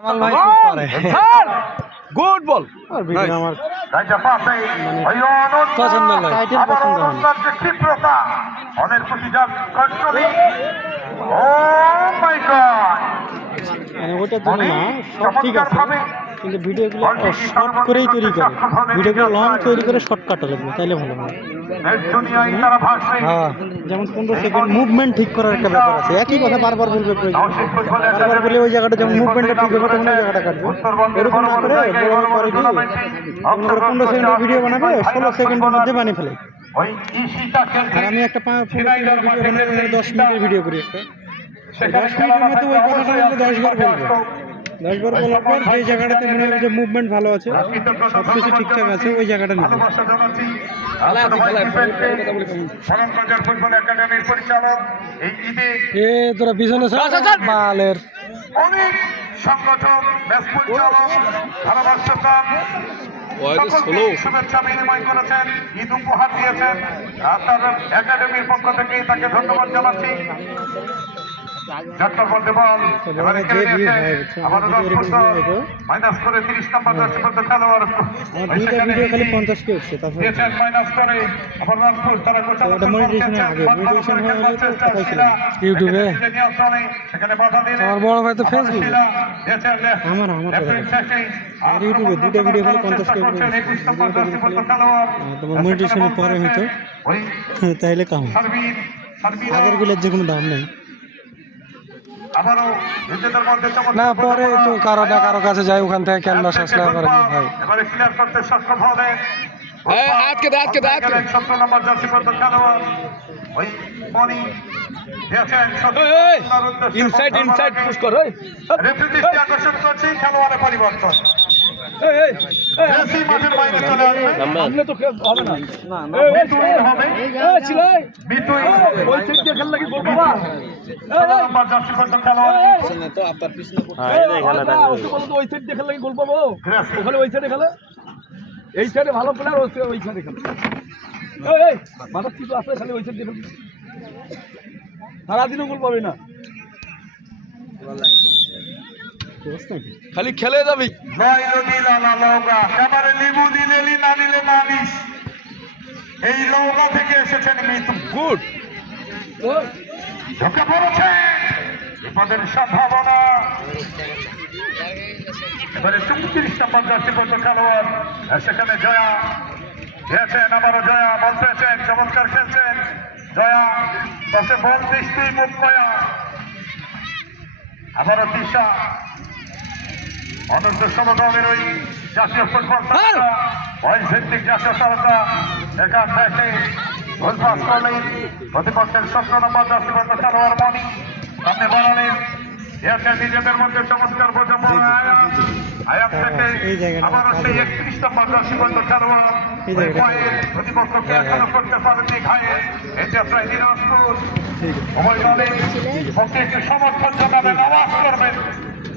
আমার ভাই খুব পারে গুড বল আর ভিডিও আমার রাজা পাশে পছন্দ লাগে টাইটেল পছন্দ হয় ক্ষিপ্রতা অনেক প্রতিজাত কন্ট্রোলিং ও মাই গড মানে ওটার জন্য না সব ঠিক আছে কিন্তু ভিডিওগুলো শর্ট করেই তৈরি করে ভিডিওগুলো লং তৈরি করে শর্টকাট লাগবে তাইলে ভালো হয় হ্যাঁ যেমন 15 সেকেন্ড মুভমেন্ট ঠিক করার একটা ব্যাপার আছে একই কথা বারবার বলবে বারবার বলে ওই জায়গাটা যেমন মুভমেন্টটা ঠিক হবে তখন ওই জায়গাটা কাটবে এরকম না করে বড় করে কি 15 সেকেন্ডের ভিডিও বানাবে 16 সেকেন্ডের মধ্যে বানিয়ে ফেলে আর আমি একটা 15 সেকেন্ডের ভিডিও বানাই 10 মিনিটের ভিডিও করি একটা 10 মিনিটের মধ্যে ওই কথাটা 10 বার বলবো 10 বার বলার পর যে জায়গাটাতে মনে হবে যে মুভমেন্ট ভালো আছে সব কিছু ঠিকঠাক আছে ওই জায়গাটা নিব এ তোরা পিছনে বালের অনেক সংগঠন শুভেচ্ছা বিনিময় করেছেন ঈদ উপহার দিয়েছেন তার একাডেমির পক্ষ থেকে তাকে ধন্যবাদ জানাচ্ছি ডাক্তার বলতে বল মাইনাস করে 30 নম্বর খেলোয়াড় ভিডিও খালি 50 কে উঠছে তারপর মাইনাস করে আবার রংপুর তারা ওটা মনিটাইজেশন আগে মনিটাইজেশন হয়ে গেলে তো কোথায় ছিল ইউটিউবে সেখানে বাধা দিলেন আমার বড় ভাই তো ফেসবুক আমার আর ইউটিউবে দুটো ভিডিও খালি 50 কে উঠছে তোমার মনিটাইজেশন পরে হয়তো তাইলে কাম আগের গুলোর যে কোনো দাম নেই না পরে তো কারো না কারো কাছে যাই ওখান থেকে ক্যানভাস আসলে আবার ভাই এবারে ক্লিয়ার করতে সক্ষম হবে আজকে 17 নম্বর জার্সি পরত খেলোয়াড় ওই মনি ইনসাইড পুশ কর ওই রেফারি আকর্ষণ করছে খেলোয়াড়ের পরিবর্তন মাঠের বাইরে চলে আসবে আমরা তো হবে না হবে ছিল ওই সাইড দিয়ে খেলা লাগি বল বাবা নম্বর জার্সি পরত খেলোয়াড় তো আপনার পিছনে ওই সাইড দিয়ে খেলা লাগি গোল পাবো ওখানে ওই সাইডে খেলা এই সাইডে ভালো প্লেয়ার হচ্ছে ওই সাইডে খেলা এই মাথা কিছু আছে খালি ওই সাইড দিয়ে খেলা সারাদিনও গোল পাবে না খালি খেলে যাবি লিবু দিলে না দিলে মানিস এই নৌকা থেকে এসেছেন মিতু গুড ঢুকে পড়েছে বিপদের সম্ভাবনা এবারে 34 নম্বর জার্সি পরত খেলোয়াড় সেখানে জয়া দিয়েছেন আবারও জয়া বল পেয়েছেন চমৎকার খেলছেন জয়া পাশে বল দৃষ্টি মুম্বাইয়া আবারও দিশা অনন্ত সমগ্রের ওই জাতীয় ফুটবল তারকা ওই ভিত্তিক জাতীয় তারকা এখান থেকে গোল পাস করলেন প্রতিপক্ষের 17 নম্বর জার্সি পরত খেলোয়াড় মনি সামনে বাড়ালেন নিজেদের মধ্যে চমৎকার বোঝাপড়া আয়াত থেকে আবারও সেই 31 নম্বর জার্সি পরত খেলোয়াড় প্রতিপক্ষকে এখনো করতে পারেননি ঘায়ে এটা প্রায় দিনাজপুর উভয় দলে পক্ষে একটু সমর্থন জানাবেন আওয়াজ করবেন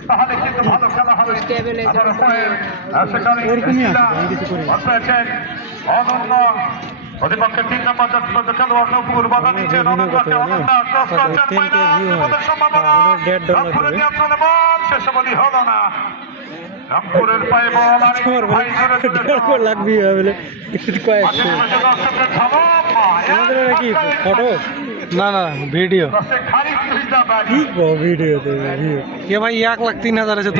তাহলে কিন্তু ভালো খেলা হবে সেখানে অনন্য প্রতিপক্ষে 3 নম্বর খেলোয়াড় নূপুর বাধা দিচ্ছেন শেষ অবধি হলো না রামপুরের পায়ে বল লাগবি কি ফটো না না ভিডিও কি ভিডিও এ ভাই 1,03,000 আছে